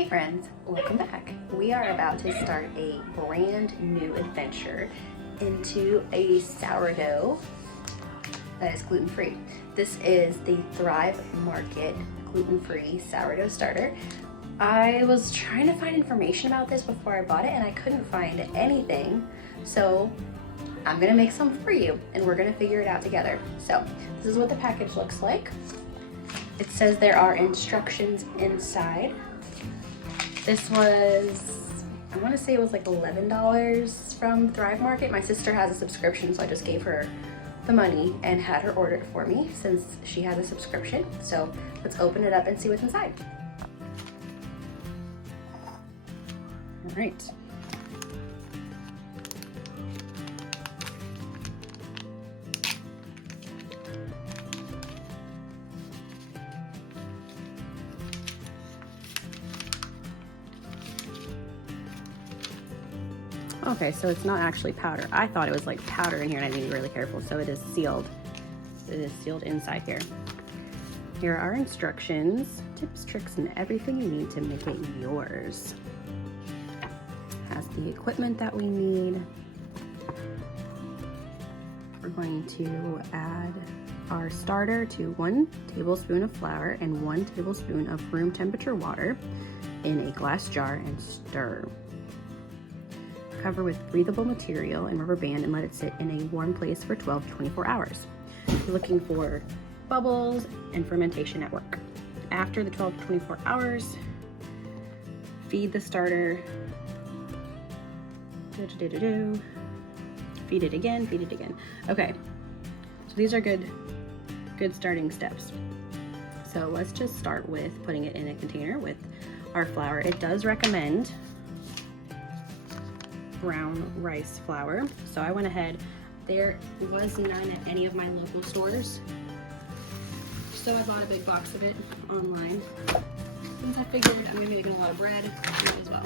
Hey friends, welcome back. We are about to start a brand new adventure into a sourdough that is gluten-free. This is the Thrive Market gluten-free sourdough starter. I was trying to find information about this before I bought it and I couldn't find anything. So I'm gonna make some for you and we're gonna figure it out together. So this is what the package looks like. It says there are instructions inside. This was, I want to say it was like $11 from Thrive Market. My sister has a subscription, so I just gave her the money and had her order it for me since she has a subscription. So let's open it up and see what's inside. All right. Okay, so it's not actually powder. I thought it was like powder in here and I need to be really careful. So it is sealed. It is sealed inside here. Here are instructions, tips, tricks, and everything you need to make it yours. It has the equipment that we need. We're going to add our starter to 1 tablespoon of flour and 1 tablespoon of room temperature water in a glass jar and stir. Cover with breathable material and rubber band and let it sit in a warm place for 12 to 24 hours. You're looking for bubbles and fermentation at work. After the 12 to 24 hours, feed the starter. Feed it again, feed it again. Okay, so these are good starting steps. So let's just start with putting it in a container with our flour. It does recommend brown rice flour. So I went ahead, there was none at any of my local stores. So I bought a big box of it online. Since I figured I'm gonna be making a lot of bread, might as well.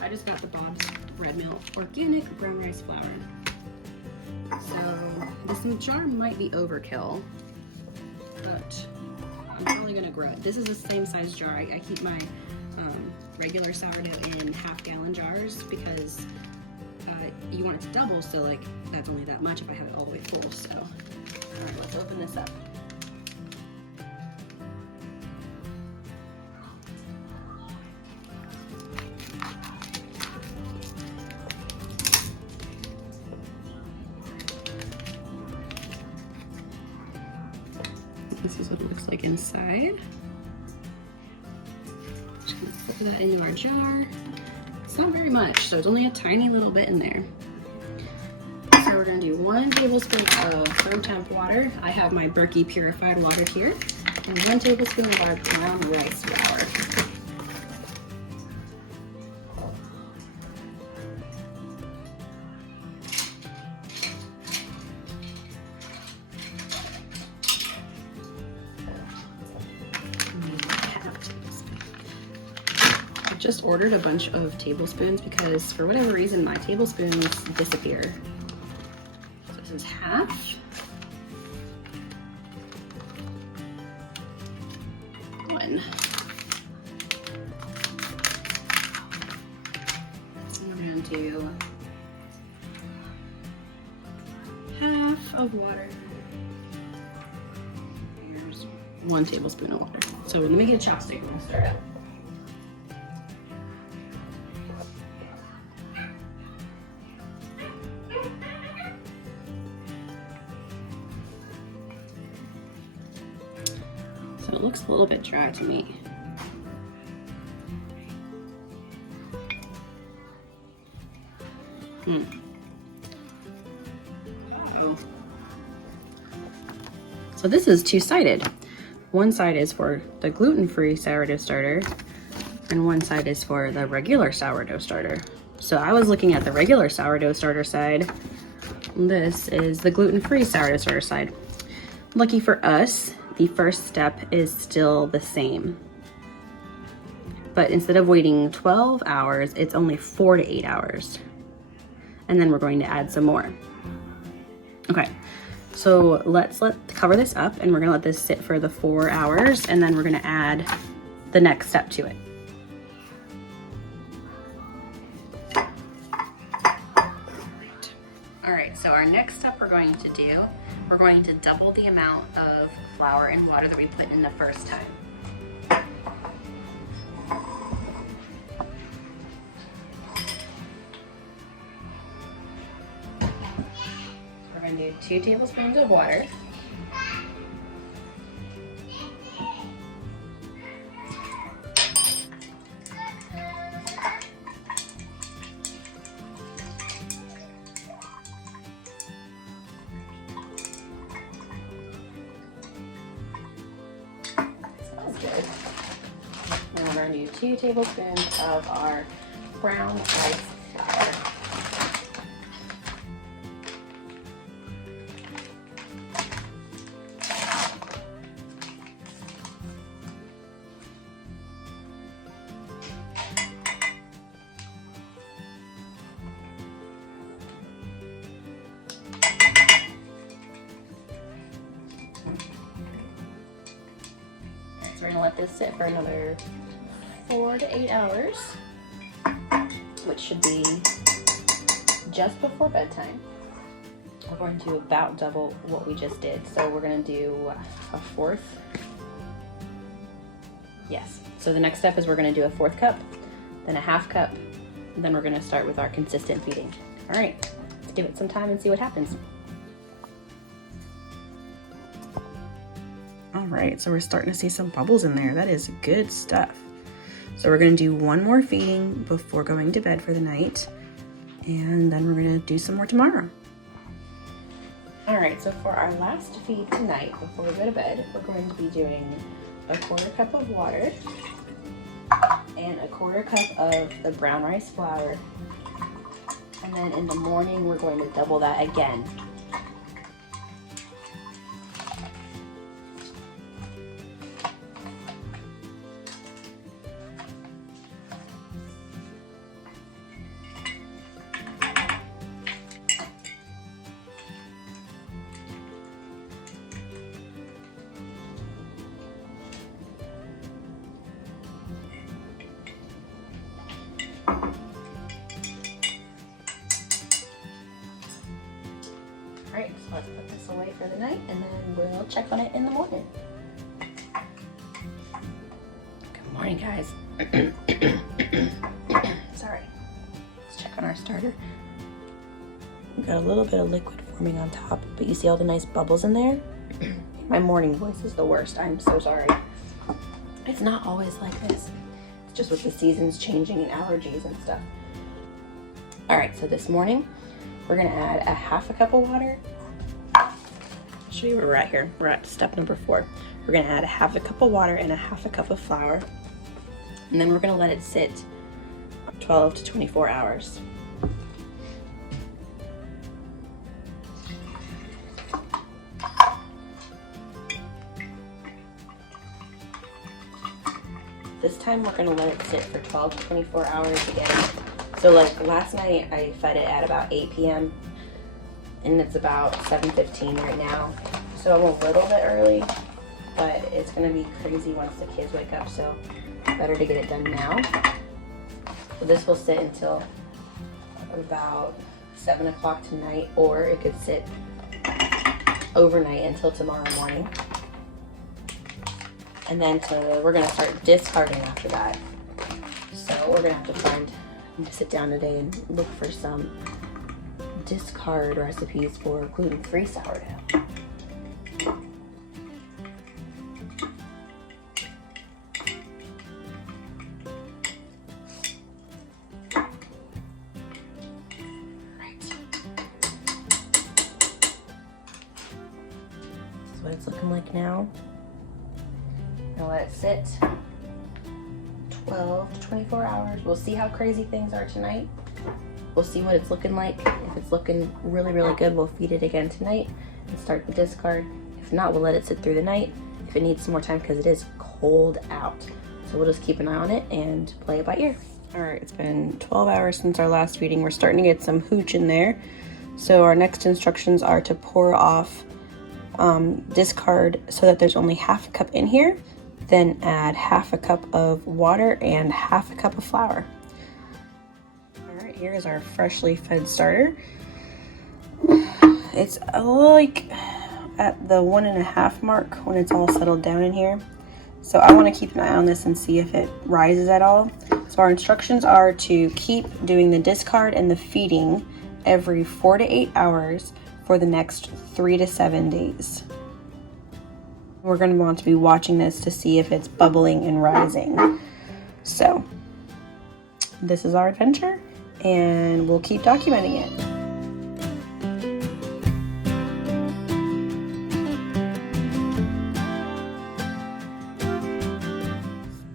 I just got the Bob's Red Mill organic brown rice flour. So this jar might be overkill, but I'm probably gonna grow it. This is the same size jar. I keep my regular sourdough in half-gallon jars because you want it to double, so like that's only that much if I have it all the way full. So all right, let's open this up. This is what it looks like inside. Put that into our jar. It's not very much, so it's only a tiny little bit in there. So we're gonna do 1 tablespoon of room temp water. I have my Berkey purified water here, and 1 tablespoon of our brown rice flour. Just ordered a bunch of tablespoons because for whatever reason my tablespoons disappear. So this is half. 1. And we're gonna do half of water. Here's 1 tablespoon of water. So let me get a chopstick and we'll start out. So it looks a little bit dry to me. Oh. So this is two-sided. One side is for the gluten-free sourdough starter, and one side is for the regular sourdough starter. So I was looking at the regular sourdough starter side. This is the gluten-free sourdough starter side. Lucky for us, the first step is still the same. But instead of waiting 12 hours, it's only 4 to 8 hours. And then we're going to add some more. Okay, so let's cover this up and we're gonna let this sit for the 4 hours and then we're gonna add the next step to it. so our next step we're going to double the amount of flour and water that we put in the first time. We're going to do 2 tablespoons of water. Good. Now we're going to do 2 tablespoons of our brown rice flour. We're gonna let this sit for another 4 to 8 hours, which should be just before bedtime. We're going to about double what we just did. So we're gonna do a 4th. Yes. So the next step is we're gonna do a 4th cup, then a 1/2 cup, and then we're gonna start with our consistent feeding. All right, let's give it some time and see what happens. All right, so we're starting to see some bubbles in there. That is good stuff. So we're gonna do 1 more feeding before going to bed for the night, and then we're gonna do some more tomorrow. All right, so for our last feed tonight, before we go to bed, we're going to be doing a 1/4 cup of water and a 1/4 cup of the brown rice flour. And then in the morning, we're going to double that again. All right, so let's put this away for the night and then we'll check on it in the morning. Good morning, guys. Sorry. Let's check on our starter. We've got a little bit of liquid forming on top, but you see all the nice bubbles in there? My morning voice is the worst. I'm so sorry. It's not always like this. It's just with the seasons changing and allergies and stuff. All right, so this morning, we're gonna add a 1/2 cup of water. I'll show you where we're at here. We're at step number 4. We're gonna add a 1/2 cup of water and a 1/2 cup of flour. And then we're gonna let it sit 12 to 24 hours. This time we're gonna let it sit for 12 to 24 hours again. So like last night I fed it at about 8 p.m. and it's about 7:15 right now. So I'm a little bit early, but it's gonna be crazy once the kids wake up, so better to get it done now. So this will sit until about 7 o'clock tonight, or it could sit overnight until tomorrow morning. And then we're gonna start discarding after that. So we're gonna have to sit down today and look for some discard recipes for gluten-free sourdough. Right. This is what it's looking like now. Now let it sit 12 to 24 hours. We'll see how crazy things are tonight. We'll see what it's looking like. If it's looking really, really good, we'll feed it again tonight and start the discard. If not, we'll let it sit through the night if it needs some more time, because it is cold out. So we'll just keep an eye on it and play it by ear. All right, it's been 12 hours since our last feeding. We're starting to get some hooch in there. So our next instructions are to pour off discard so that there's only 1/2 cup in here. Then add 1/2 cup of water and 1/2 cup of flour. All right, here is our freshly fed starter. It's like at the 1.5 mark when it's all settled down in here. So I want to keep an eye on this and see if it rises at all. So our instructions are to keep doing the discard and the feeding every 4 to 8 hours for the next 3 to 7 days. We're going to want to be watching this to see if it's bubbling and rising. So this is our adventure, and we'll keep documenting it.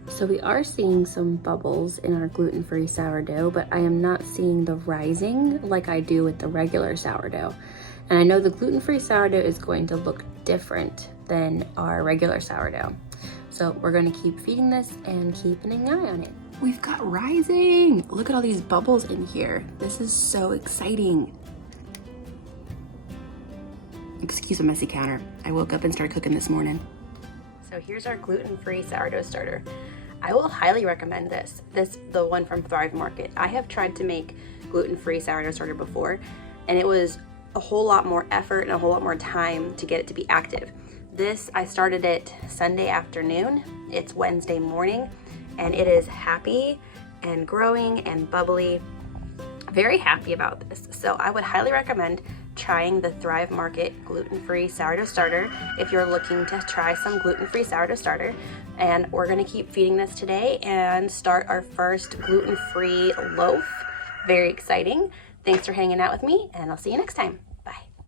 So we are seeing some bubbles in our gluten-free sourdough, but I am not seeing the rising like I do with the regular sourdough. And I know the gluten-free sourdough is going to look different than our regular sourdough. So we're going to keep feeding this and keeping an eye on it. We've got rising. Look at all these bubbles in here. This is so exciting. Excuse a messy counter. I woke up and started cooking this morning. So here's our gluten-free sourdough starter. I will highly recommend this. The one from Thrive Market. I have tried to make gluten-free sourdough starter before, and it was a whole lot more effort and a whole lot more time to get it to be active. This, I started it Sunday afternoon. It's Wednesday morning, and it is happy and growing and bubbly. Very happy about this. So I would highly recommend trying the Thrive Market gluten-free sourdough starter if you're looking to try some gluten-free sourdough starter. And we're gonna keep feeding this today and start our first gluten-free loaf. Very exciting. Thanks for hanging out with me, and I'll see you next time.